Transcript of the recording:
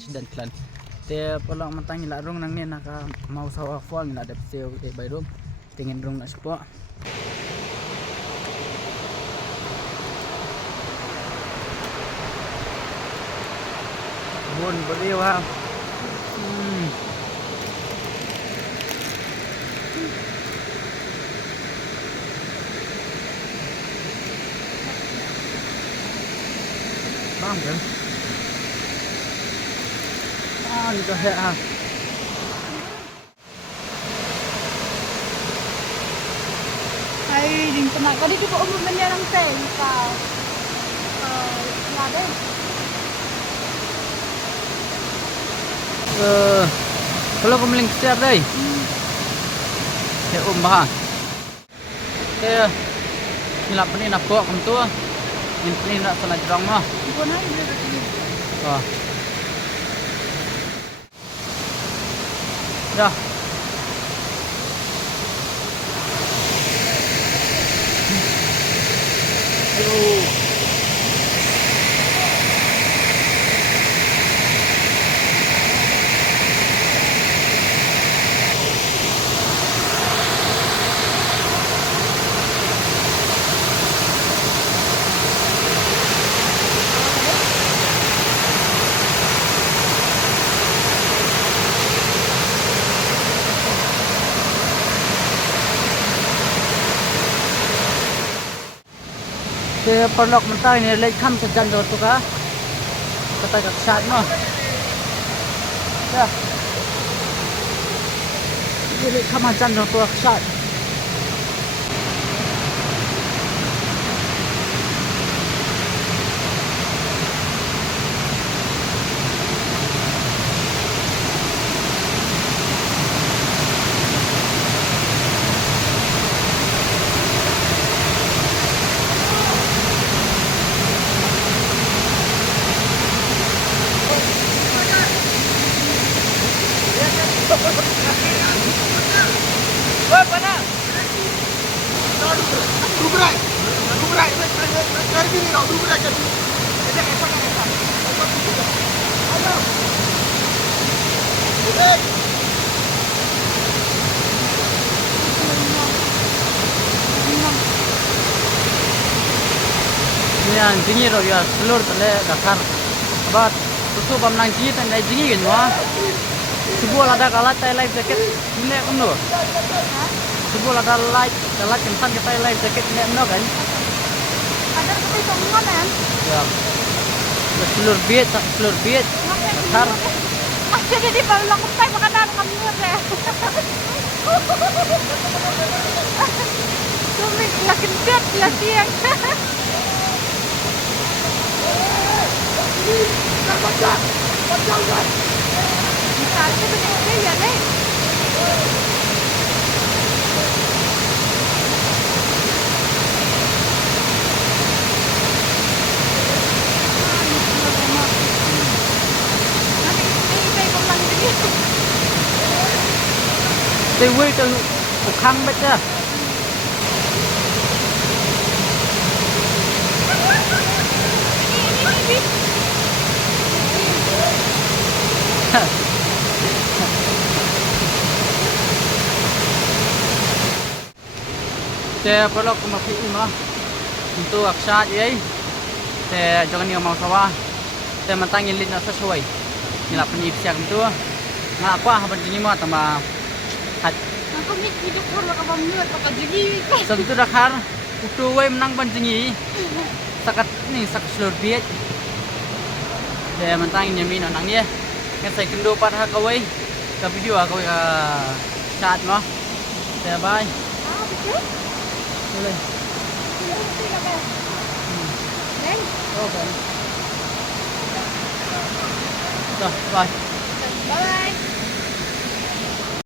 President klan. Te pala matang ila rong nang ni naka mau sawa fuang ila dep seo e bay rom. Tingin rong na spo. Bun beriu ha. Bang kan? Ni có hệ ha. Ay, din teman. Kau di tu umur menyerang teh kau. Ada. Kalau kau meling setiap day. Te bah. Te nilap ni napok kum tu. Ini nak sana jerang mah. Kau nak dia ni. Oh. Dah. Te perlok mentah ini lek kham sejan do tu ka. Kata kat sat no. Ya. Ini lek kham jan do tu sat. Yan jingi ro ya telur tele dakar. Bat tutu bam nang ji tan dai jingi gen wa. Subuh ada kalat tai life jacket ne kom no. Subuh ada light kalat kensan ke tai life jacket ne no kan. Ada kau tunggu kan? Ya. Telur biet dakar. Masih jadi baru lakukan tai makanan kami ya. Tumi lakin biet latihan. Baca. Bisa aja benar ya nih. Te wei tu khang baca. Te perlu aku mafi mah untuk aksat ye. Te jangan ni mau sawa. Te mantangin lid na sesuai. Nilap penyip siang tu. Ngak apa berjini mah tambah hat. Aku ni hidup orang kapal menut kapal jadi. Sentu dakar. Utu wei menang berjini. Sakat ni sak selur biet. Te mantangin yamin nang dia. Kan saya kendo pada kawai. Ke video kawai chat mah. Te bye. Ah betul. Boleh. Okay. Dah, bye. Bye.